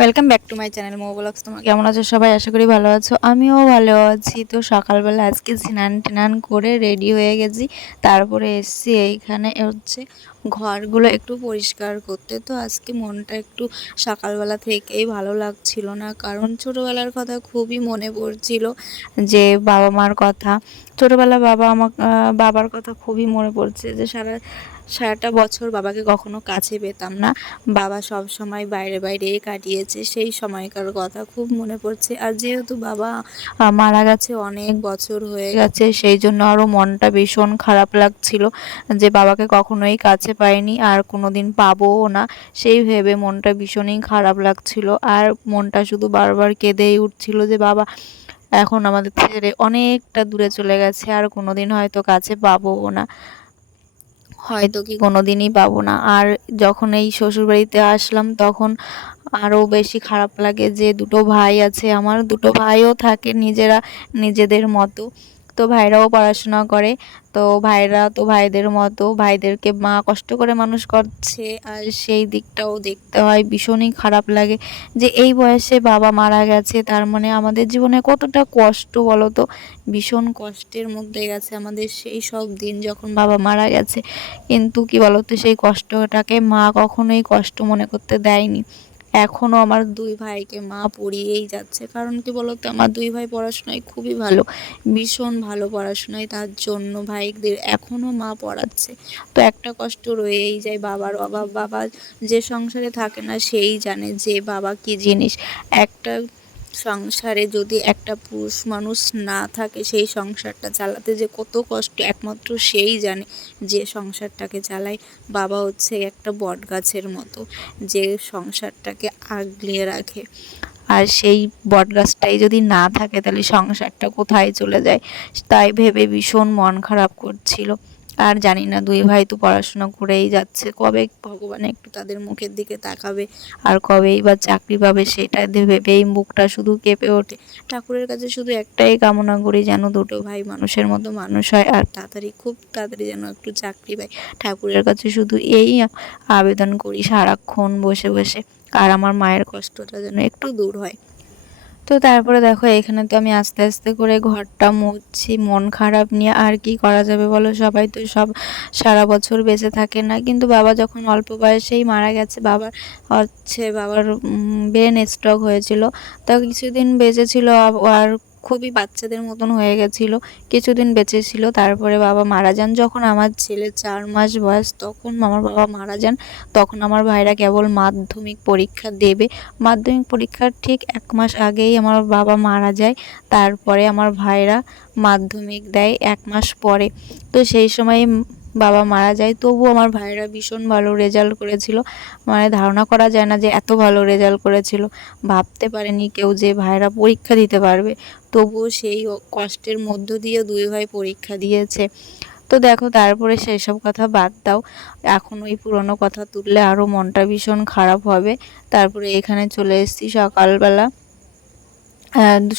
Welcome back to my channel মো blogs. তোমরা কেমন আছো সবাই? আশা করি ভালো আছো। আমিও ভালো আছি। তো সকালবেলা আজকে স্নান টান করে রেডি হয়ে গেছি, তারপরে এসছি এইখানে হচ্ছে ঘরগুলো একটু পরিষ্কার করতে। তো আজকে মনটা একটু সকালবেলা থেকেই ভালো লাগছিল না, কারণ ছোটোবেলার কথা খুবই মনে পড়ছিল, যে বাবা মার কথা। ছোটোবেলা বাবার কথা খুবই মনে পড়ছে, যে সারাটা বছর বাবাকে কখনো কাছে পেতাম না। বাবা সব সময় বাইরে বাইরে কাটিয়েছে, সেই সময়কার কথা খুব মনে পড়ছে। আর যেহেতু বাবা মারা গেছে, অনেক বছর হয়ে গেছে, সেই জন্য আরও মনটা ভীষণ খারাপ লাগছিল, যে বাবাকে কখনোই কাছে পাইনি আর কোনোদিন পাবোও না। সেই ভেবে মনটা ভীষণই খারাপ লাগছিল, আর মনটা শুধু বারবার কেঁদেই উঠছিল, যে বাবা এখন আমাদের ছেড়ে অনেকটা দূরে চলে গেছে, আর কোনোদিন হয়তো কাছে পাবোও না, হয়তো কি কোনোদিনই পাবো না। আর যখন এই শ্বশুরবাড়িতে আসলাম, তখন আরও বেশি খারাপ লাগে, যে দুটো ভাই আছে আমার, দুটো ভাইও থাকে নিজেদের মতো। তো ভাইরাও পড়াশোনা করে, তো ভাইরা তো ভাইদের মতো, ভাইদেরকে মা কষ্ট করে মানুষ করছে, আর সেই দিকটাও দেখতে হয়। ভীষণই খারাপ লাগে যে এই বয়সে বাবা মারা গেছে, তার মানে আমাদের জীবনে কতটা কষ্ট বলো তো। ভীষণ কষ্টের মধ্যে গেছে আমাদের সেই সব দিন যখন বাবা মারা গেছে। কিন্তু কি বলতো, সেই কষ্টটাকে মা কখনোই কষ্ট মনে করতে দেয়নি। এখনও আমার দুই ভাইকে মা পড়িয়েই যাচ্ছে, কারণ কি বলতো, আমার দুই ভাই পড়াশোনায় খুবই ভালো, ভীষণ ভালো পড়াশোনায়, তার জন্য ভাইদের এখনও মা পড়াচ্ছে। তো একটা কষ্ট রয়েই যায়, বাবার অভাব। বাবা যে সংসারে থাকে না, সেই জানে যে বাবা কি জিনিস। একটা সংসারে যদি একটা পুরুষ মানুষ না থাকে, সেই সংসারটা চালাতে যে কত কষ্ট একমাত্র সেই জানে, যে সংসারটাকে চালায়। বাবা হচ্ছে একটা বটগাছের মতো, যে সংসারটাকে আগলিয়ে রাখে। আর সেই বটগাছটাই যদি না থাকে, তাহলে সংসারটা কোথায় চলে যায়, তাই ভেবে ভীষণ মন খারাপ করছিল। আর জানি না, দুই ভাই তো পড়াশোনা করেই যাচ্ছে, কবে ভগবান একটু তাদের মুখের দিকে তাকাবে, আর কবেই বা চাকরি পাবে, সেটা ভেবেই মুখটা শুধু কেঁপে ওঠে। ঠাকুরের কাছে শুধু একটাই কামনা করি, যেন দুটো ভাই মানুষের মতো মানুষ হয়, আর খুব তাড়াতাড়ি যেন একটু চাকরি পায়। ঠাকুরের কাছে শুধু এই আবেদন করি সারাক্ষণ বসে বসে, আর আমার মায়ের কষ্টটা যেন একটু দূর হয়। তো তারপরে দেখো, এখানে তো আমি আস্তে আস্তে করে ঘরটা মুছছি মন খারাপ নিয়ে। আর কি করা যাবে বলো, সবাই তো সারা বছর বেঁচে থাকে না। কিন্তু বাবা যখন অল্প বয়সেই মারা গেছে, বাবার ব্রেন স্ট্রোক হয়েছিল। তা কিছুদিন বেঁচে ছিল, আর খুবই বাচ্চাদের মতন হয়ে গেছিলো, কিছুদিন বেঁচে ছিল। তারপরে বাবা মারা যান যখন আমার ছেলে 4 মাস বয়স, তখন আমার বাবা মারা যান। তখন আমার ভাইরা কেবল মাধ্যমিক পরীক্ষা দেবে, মাধ্যমিক পরীক্ষার ঠিক 1 মাস আগেই আমার বাবা মারা যায়। তারপরে আমার ভাইরা মাধ্যমিক দেয় 1 মাস পরে। তো সেই সময় বাবা মারা যায়, তবুও আমার ভাইরা ভীষণ ভালো রেজাল্ট করেছিল। মানে ধারণা করা যায় না যে এত ভালো রেজাল্ট করেছিল। ভাবতে পারেনি কেউ যে ভাইরা পরীক্ষা দিতে পারবে। তবুও সেই কষ্টের মধ্য দিয়ে দুই ভাই পরীক্ষা দিয়েছে। তো দেখো, তারপরে সেসব কথা বাদ দাও, এখন ওই পুরনো কথা তুললে আরও মনটা ভীষণ খারাপ হবে। তারপরে এখানে চলে এসেছি সকালবেলা,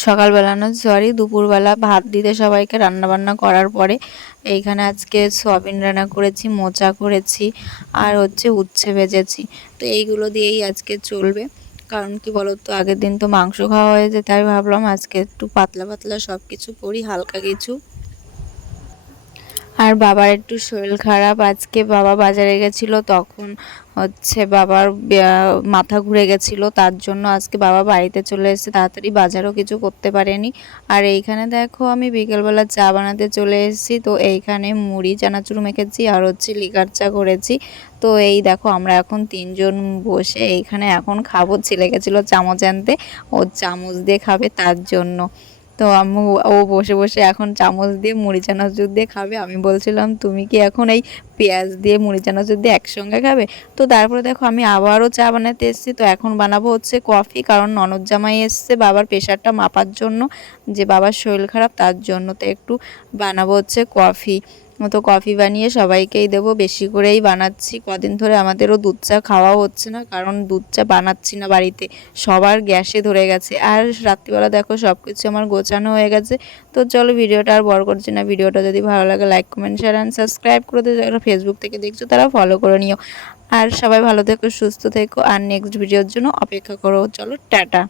সকালবেলা না সরি, দুপুরবেলা ভাত দিতে সবাইকে রান্নাবান্না করার পরে এইখানে আজকে সয়াবিন রান্না করেছি, মোচা করেছি, আর হচ্ছে উচ্ছে ভেজেছি। তো এইগুলো দিয়েই আজকে চলবে, কারণ কি বলতো, আগের দিন তো মাংস খাওয়া হয়েছে, তাই ভাবলাম আজকে একটু পাতলা পাতলা সব কিছু করি, হালকা কিছু। আর বাবার একটু শরীর খারাপ, আজকে বাবা বাজারে গেছিলো, তখন হচ্ছে বাবার মাথা ঘুরে গেছিলো, তার জন্য আজকে বাবা বাড়িতে চলে এসেছে, তাড়াতাড়ি বাজারও কিছু করতে পারেনি। আর এইখানে দেখো, আমি বিকেলবেলা চা বানাতে চলে এসেছি। তো এইখানে মুড়ি চানাচুর মেখেছি, আর হচ্ছে লিকার চা করেছি। তো এই দেখো, আমরা এখন 3জন বসে এইখানে এখন খাবো। ছেলে গেছিলো চামচ আনতে, ও চামচ দিয়ে খাবে, তার জন্য। তো আম্মু, ও বসে বসে এখন চামচ দিয়ে মুড়ি চানাচুর দিয়ে খাবে। আমি বলছিলাম, তুমি কি এখন এই পেঁয়াজ দিয়ে মুড়ি চানাচুর দিয়ে একসঙ্গে খাবে? তো তারপরে দেখো, আমি আবারও চা বানাতে এসেছি। তো এখন বানাবো হচ্ছে কফি, কারণ ননদ জামাই এসছে বাবার প্রেশারটা মাপার জন্য, যে বাবার শরীর খারাপ, তার জন্য। তো একটু বানাবো হচ্ছে কফি। তো কফি বানিয়ে সবাইকেই দেবো, বেশি করেই বানাচ্ছি। কদিন ধরে আমাদেরও দুধ চা খাওয়া হচ্ছে না, কারণ দুধ চা বানাচ্ছি না বাড়িতে, সবার গ্যাসে ধরে গেছে। আর রাত্রিবেলা দেখো, সব কিছু আমার গোছানো হয়ে গেছে। তো চলো, ভিডিওটা আর বড় করছি না। ভিডিওটা যদি ভালো লাগে, like comment share and subscribe করে দিও। যারা ফেসবুক থেকে দেখছো, তারা ফলো করে নিও। আর সবাই ভালো থেকো, সুস্থ থেকো, আর নেক্সট ভিডিওর জন্য অপেক্ষা করো। চলো টাটা।